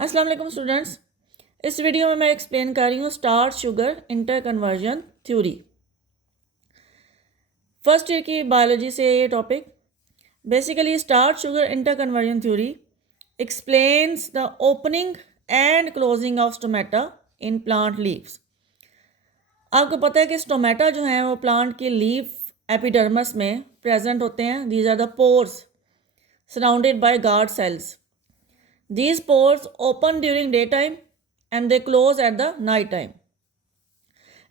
अस्सलाम वालेकुम स्टूडेंट्स। इस वीडियो में मैं एक्सप्लेन कर रही हूँ starch sugar inter conversion theory. First year की बायोलॉजी से ये topic. Basically starch sugar inter conversion theory explains the opening and closing of stomata in plant leaves. आपको पता है कि स्टोमेटा जो है वो प्लांट की लीफ एपिडर्मस में प्रेजेंट होते हैं। These are the pores surrounded by guard cells. These pores open during daytime and they close at the night time.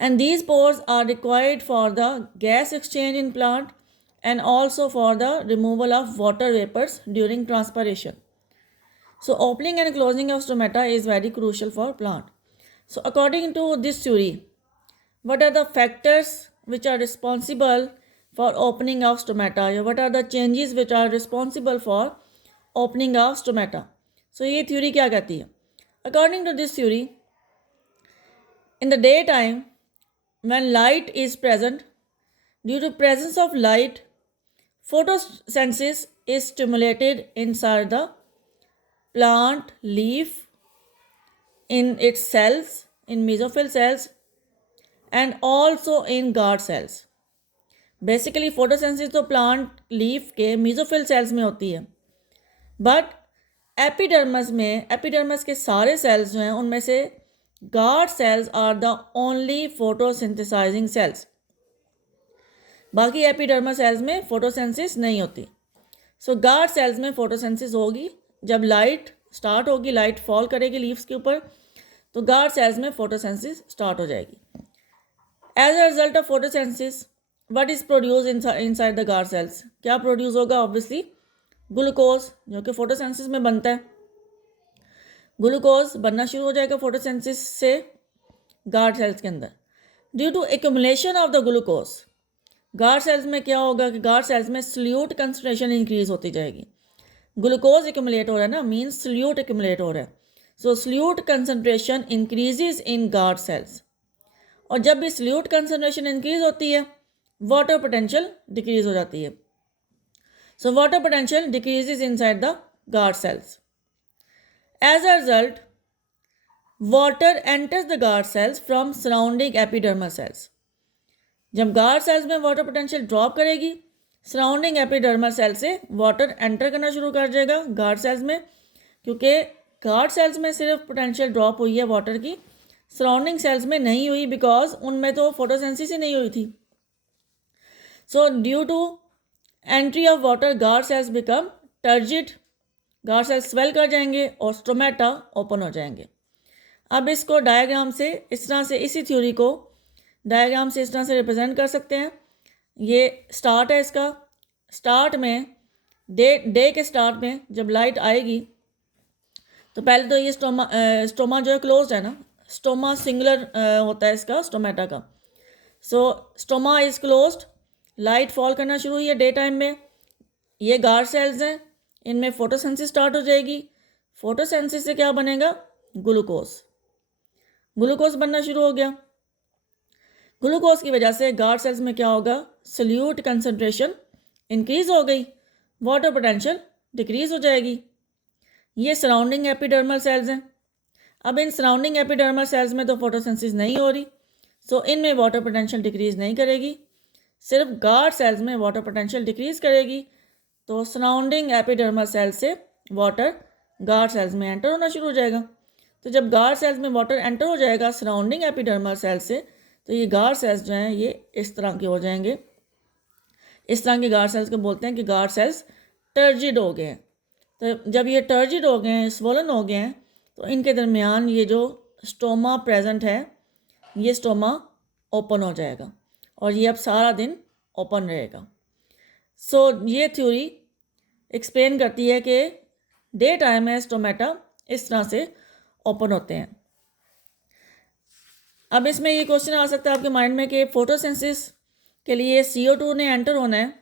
And these pores are required for the gas exchange in plant and also for the removal of water vapors during transpiration. So opening and closing of stomata is very crucial for plant. So according to this theory, what are the factors which are responsible for opening of stomata? What are the changes which are responsible for opening of stomata? So ये theory क्या कहती है? According to this theory, in the daytime, when light is present, due to presence of light, photosynthesis is stimulated inside the plant leaf, in its cells, in mesophyll cells, and also in guard cells. Basically photosynthesis तो plant leaf के mesophyll cells में होती है, but epidermis के सारे sales जो हैं उनमें से guard cells are the only photosynthesising cells. बाकी एपिडर्मस सेल्स में फोटोसेंसिस नहीं होती। सो गार्ड सेल्स में फोटोसेंसिस होगी जब लाइट स्टार्ट होगी, लाइट फॉल करेगी लीव्स के ऊपर, तो गार्ड सेल्स में फोटोसेंसिस स्टार्ट हो जाएगी। As a result of photosynthesis what is produce inside the guard cells? क्या प्रोड्यूस होगा? ऑब्वियसली ग्लूकोज, जो कि फोटोसेंसिस में बनता है। ग्लूकोज बनना शुरू हो जाएगा फोटोसेंसिस से गार्ड सेल्स के अंदर। Due to accumulation of the glucose, guard cells में क्या होगा कि गार्ड सेल्स में सल्यूट कंसंट्रेशन इंक्रीज होती जाएगी। ग्लूकोज एक्यूमुलेट हो रहा है ना, मीन्स सल्यूट एक्यूमुलेट हो रहा है। So solute concentration increases in guard cells, और जब भी सल्यूट कंसंट्रेशन इंक्रीज होती है वाटर पोटेंशियल डिक्रीज हो जाती है। So water potential decreases inside the guard cells. As a result, water enters the guard cells from surrounding epidermal cells. जब guard cells में वाटर पोटेंशियल ड्रॉप करेगी, surrounding epidermal cell से water enter करना शुरू कर जाएगा गार्ड सेल्स में, क्योंकि गार्ड सेल्स में सिर्फ पोटेंशियल ड्रॉप हुई है वाटर की, सराउंडिंग सेल्स में नहीं हुई, बिकॉज उनमें तो फोटोसेंसिस ही नहीं हुई थी। So due to entry of water guard cells become turgid, guard cells swell कर जाएंगे और स्टोमेटा ओपन हो जाएंगे। अब इसको डायग्राम से इस तरह से, इसी थ्योरी को डायग्राम से इस तरह से रिप्रेजेंट कर सकते हैं। ये स्टार्ट है इसका। स्टार्ट में डे के स्टार्ट में जब लाइट आएगी तो पहले तो ये स्टोमा जो है क्लोज है ना, स्टोमा सिंगुलर होता है इसका, स्टोमेटा का। So stoma is closed, light fall करना शुरू हुई है डे टाइम में। ये गार्ड सेल्स हैं, इनमें फोटोसेंसिस स्टार्ट हो जाएगी। फोटोसेंसिस से क्या बनेगा? ग्लूकोज। ग्लूकोज बनना शुरू हो गया। ग्लूकोज की वजह से गार्ड सेल्स में क्या होगा? सल्यूट कंसंट्रेशन इंक्रीज हो गई, वाटर पोटेंशियल डिक्रीज हो जाएगी। ये सराउंडिंग एपिडर्मल सेल्स हैं। अब इन सराउंडिंग एपिडर्मल सेल्स में तो फोटोसेंसिस नहीं हो रही, सो इनमें वाटर पोटेंशियल डिक्रीज नहीं करेगी, सिर्फ गार्ड सेल्स में वाटर पोटेंशियल डिक्रीज करेगी। तो सराउंडिंग एपिडर्मल सेल से वाटर गार्ड सेल्स में एंटर होना शुरू हो जाएगा। तो जब गार्ड सेल्स में वाटर एंटर हो जाएगा सराउंडिंग एपिडर्मल सेल से, तो ये गार्ड सेल्स जो हैं ये इस तरह के हो जाएंगे। इस तरह के गार्ड सेल्स को बोलते हैं कि गार्ड सेल्स टर्जिड हो गए हैं। तो जब ये टर्जिड हो गए हैं, स्वोलन हो गए हैं, तो इनके दरमियान ये जो स्टोमा प्रेजेंट है, ये स्टोमा ओपन हो जाएगा और ये अब सारा दिन ओपन रहेगा। सो ये थ्योरी एक्सप्लेन करती है कि डे टाइम में स्टोमेटा इस तरह से ओपन होते हैं। अब इसमें ये क्वेश्चन आ सकता है आपके माइंड में कि फोटोसेंसिस के लिए CO2 ने एंटर होना है,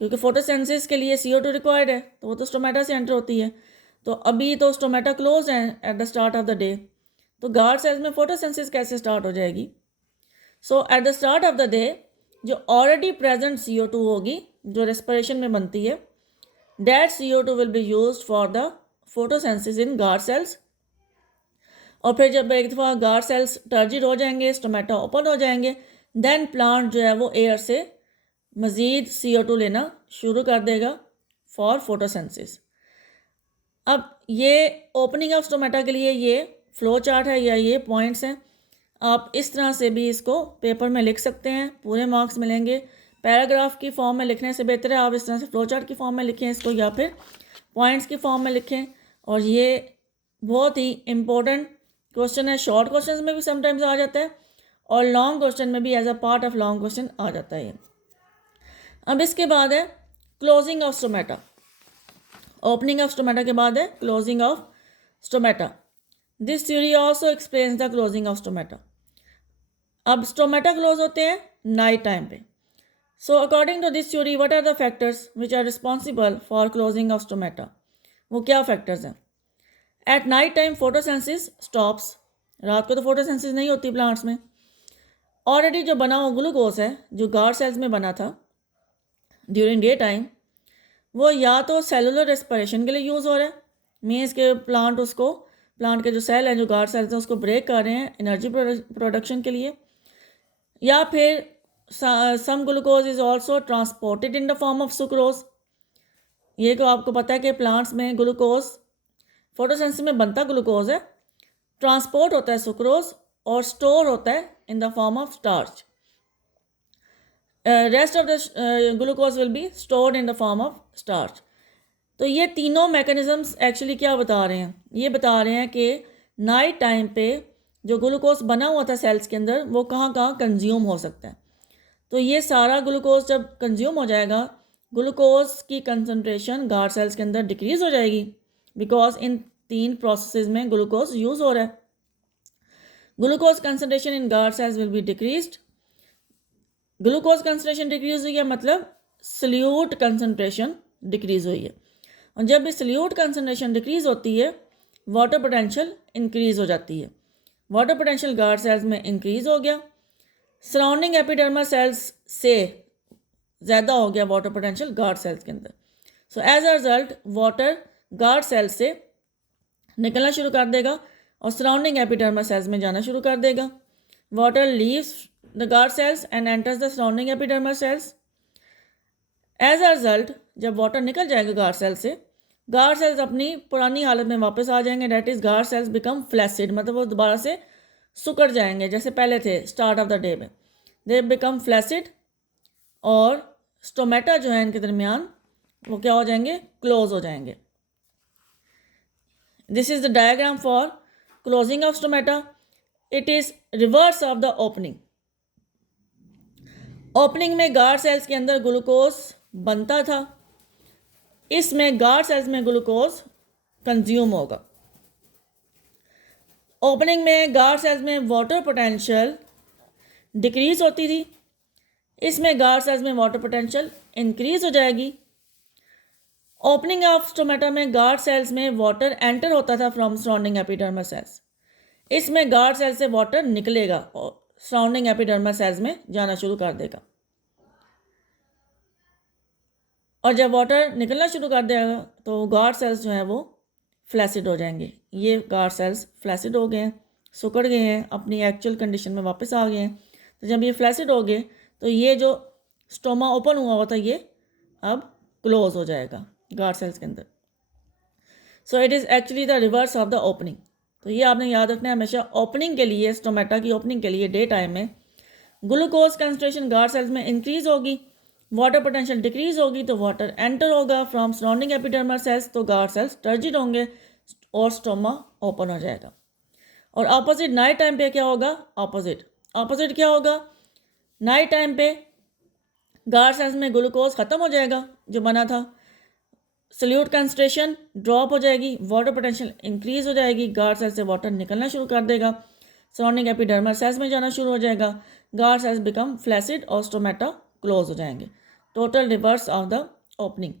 क्योंकि फोटोसेंसिस के लिए CO2 रिक्वायर्ड है, तो वो तो स्टोमेटा से एंटर होती है। तो अभी तो स्टोमेटा क्लोज है at the start of the day, तो गार्ड सेल्स में फोटोसेंसिस कैसे स्टार्ट हो जाएगी? So at the start of the day जो ऑलरेडी प्रेजेंट CO2 होगी, जो रेस्पिरेशन में बनती है, that CO2 will be used for the photosynthesis in guard cells, और फिर जब एक दफ़ा गार्ड सेल्स टर्जिड हो जाएंगे, स्टोमेटा ओपन हो जाएंगे, देन प्लांट जो है वो एयर से मज़ीद CO2 लेना शुरू कर देगा फॉर फोटोसेंसिस। अब ये ओपनिंग ऑफ स्टोमेटा के लिए ये फ्लो चार्ट है या ये पॉइंट्स हैं। आप इस तरह से भी इसको पेपर में लिख सकते हैं, पूरे मार्क्स मिलेंगे। पैराग्राफ की फॉर्म में लिखने से बेहतर है आप इस तरह से फ्लो चार्ट की फॉर्म में लिखें इसको, या फिर पॉइंट्स की फॉर्म में लिखें। और ये बहुत ही इम्पोर्टेंट क्वेश्चन है। शॉर्ट क्वेश्चन में भी समटाइम्स आ जाता है और लॉन्ग क्वेश्चन में भी as a part of long question आ जाता है ये। अब इसके बाद है closing of stomata. Opening of stomata के बाद है closing of stomata. This theory also explains the closing of stomata. अब स्टोमेटा क्लोज होते हैं नाइट टाइम पे। So according to this theory what are the factors which are responsible for closing of stomata. वो क्या factors हैं? At night time photosynthesis stops. रात को तो फोटोसेंसिस नहीं होती प्लांट्स में। ऑलरेडी जो बना हुआ ग्लूकोज है जो गार्ड सेल्स में बना था ड्यूरिंग डे टाइम, वो या तो सेलुलर रेस्पिरेशन के लिए यूज़ हो रहा है, मीन्स के प्लांट के जो सेल हैं जो गार्ड सेल्स हैं उसको ब्रेक कर रहे हैं एनर्जी प्रोडक्शन के लिए, या फिर some glucose is also transported in the form of sucrose. ये तो आपको पता है कि प्लांट्स में ग्लूकोज फोटोसेंसिस में बनता ग्लूकोज है, ट्रांसपोर्ट होता है सुक्रोज और स्टोर होता है इन the form of starch. Rest of the glucose will be stored in the form of starch. तो ये तीनों मैकेनिज़म्स एक्चुअली क्या बता रहे हैं? ये बता रहे हैं कि नाइट टाइम पे जो ग्लूकोज बना हुआ था सेल्स के अंदर वो कहाँ कहाँ कंज्यूम हो सकता है। तो ये सारा ग्लूकोज जब कंज्यूम हो जाएगा, ग्लूकोज की कंसनट्रेशन गार्ड सेल्स के अंदर डिक्रीज़ हो जाएगी, बिकॉज इन 3 प्रोसेसेस में ग्लूकोज यूज़ हो रहा है। Glucose concentration in guard sales will be decreased. Glucose concentration decrease हुई है मतलब सल्यूट कंसनट्रेशन डिक्रीज हुई है, और जब भी सल्यूट कंसनट्रेशन डिक्रीज होती है वाटर पोटेंशियल इंक्रीज हो जाती है। वाटर पोटेंशियल गार्ड सेल्स में इंक्रीज हो गया, सराउंडिंग एपिडर्मल सेल्स से ज़्यादा हो गया वाटर पोटेंशियल गार्ड सेल्स के अंदर। So as a result water guard cells से निकलना शुरू कर देगा और सराउंडिंग एपिडर्मल सेल्स में जाना शुरू कर देगा। Water leaves the guard cells and enters the surrounding epidermal cells. As a result, जब वाटर निकल जाएगा गार्ड सेल से, गार्ड सेल्स अपनी पुरानी हालत में वापस आ जाएंगे, that is guard cells become flaccid, मतलब वो दोबारा से सुकड़ जाएंगे जैसे पहले थे स्टार्ट ऑफ द डे में। दे बिकम फ्लैसिड और स्टोमेटा जो है इनके दरमियान वो क्या हो जाएंगे? क्लोज हो जाएंगे। This is the diagram for closing of stomata. It is reverse of the opening. Opening में गार्ड सेल्स के अंदर ग्लूकोज बनता था, इसमें गार्ड सेल्स में ग्लूकोज कंज्यूम होगा। ओपनिंग में गार्ड सेल्स में वाटर पोटेंशियल डिक्रीज होती थी, इसमें गार्ड सेल्स में वाटर पोटेंशियल इंक्रीज हो जाएगी। ओपनिंग ऑफ स्टोमेटा में गार्ड सेल्स में वाटर एंटर होता था फ्रॉम सराउंडिंग एपिडर्मल सेल्स, इसमें गार्ड सेल्स से वाटर निकलेगा और सराउंडिंग एपिडर्मल सेल्स में जाना शुरू कर देगा, और जब वाटर निकलना शुरू कर देगा तो गार्ड सेल्स जो हैं वो फ्लैसिड हो जाएंगे। ये गार्ड सेल्स फ्लैसिड हो गए हैं, सुकड़ गए हैं, अपनी एक्चुअल कंडीशन में वापस आ गए हैं। तो जब ये फ्लैसिड हो गए तो ये जो स्टोमा ओपन हुआ हुआ था ये अब क्लोज हो जाएगा गार्ड सेल्स के अंदर। So it is actually the reverse of the opening. तो ये आपने याद रखना है हमेशा, ओपनिंग के लिए स्टोमेटा की ओपनिंग के लिए डे टाइम में ग्लूकोज कंसंट्रेशन गार्ड सेल्स में इंक्रीज होगी, वाटर पोटेंशियल डिक्रीज होगी, तो वाटर एंटर होगा फ्रॉम सराउंडिंग एपिडर्मल सेल्स, तो गार्ड सेल्स टर्जिड होंगे और स्टोमा ओपन हो जाएगा। और ऑपोजिट नाइट टाइम पे क्या होगा? ऑपोजिट क्या होगा? नाइट टाइम पे गार्ड सेल्स में ग्लूकोज ख़त्म हो जाएगा जो बना था, सल्यूट कंसंट्रेशन ड्रॉप हो जाएगी, वाटर पोटेंशियल इंक्रीज हो जाएगी, गार्ड सेल से वाटर निकलना शुरू कर देगा, सराउंडिंग एपिडर्मल सेल्स में जाना शुरू हो जाएगा, गार्ड सेल्स बिकम फ्लैसिड और स्टोमेटा क्लोज हो जाएंगे। Total reverse of the opening.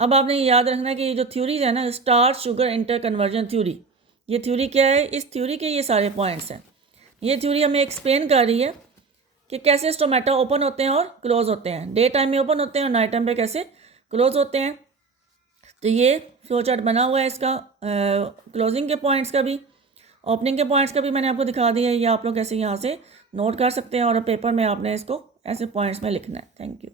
अब आपने ये याद रखना है कि ये जो थ्योरीज है ना, starch sugar inter conversion theory, ये थ्योरी क्या है? इस थ्योरी के ये सारे पॉइंट्स हैं। ये थ्योरी हमें एक्सप्लेन कर रही है कि कैसे स्टोमेटा ओपन होते हैं और क्लोज होते हैं, डे टाइम में ओपन होते हैं और नाइट टाइम पे कैसे क्लोज होते हैं। तो ये फ्लो चार्ट बना हुआ है इसका, क्लोजिंग के पॉइंट्स का भी, ओपनिंग के पॉइंट्स का भी मैंने आपको दिखा दिया है। ये आप लोग ऐसे यहाँ से नोट कर सकते हैं और पेपर में आपने इसको ऐसे पॉइंट्स में लिखना है। Thank you.